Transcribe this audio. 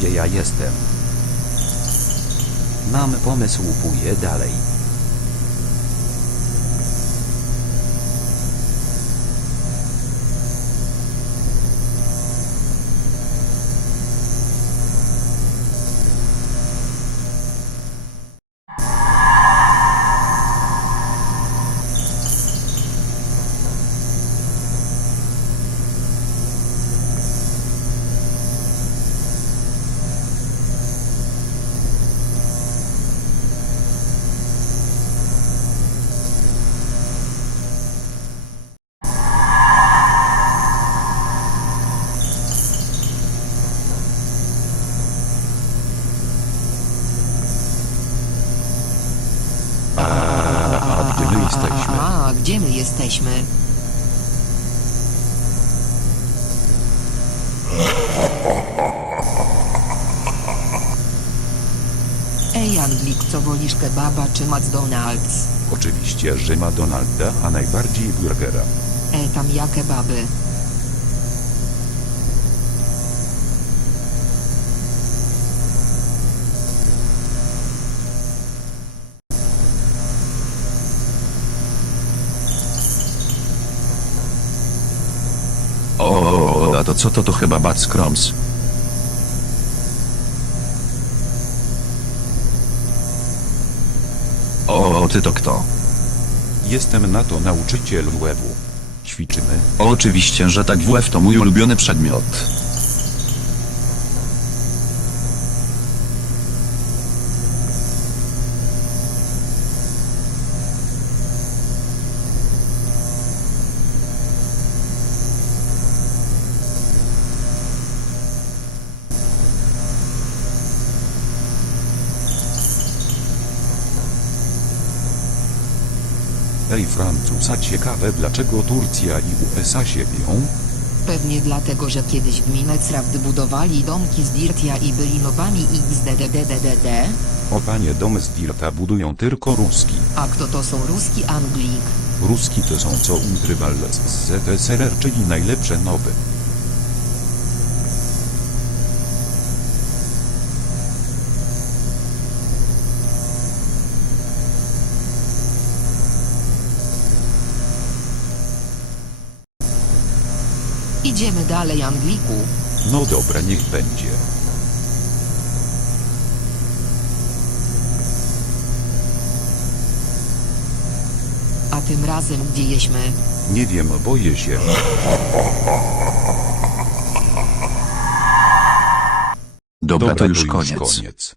gdzie ja jestem. Mam pomysł, pójdę dalej. A gdzie my jesteśmy? A, gdzie my jesteśmy? Ej, Anglik, co wolisz kebaba czy McDonald's? Oczywiście, że ma Donalda, a najbardziej burgera. E, tam ja kebaby. O, a to co to to chyba Bad Scrums. O, ty to kto? Jestem na to nauczyciel WF-u. Ćwiczymy. Oczywiście, że tak WF to mój ulubiony przedmiot. Ej Francuza ciekawe dlaczego Turcja i USA się biją? Pewnie dlatego, że kiedyś w Minecraft budowali domki z Dirtia i byli nowami XDDDDD. O panie dom z Dirta budują tylko Ruski. A kto to są ruski Anglik? Ruski to są co utrywal z ZSRR, czyli najlepsze nowy. Idziemy dalej, Angliku. No dobra, niech będzie. A tym razem gdzie jeśmy? Nie wiem, boję się. Dobra, to już koniec.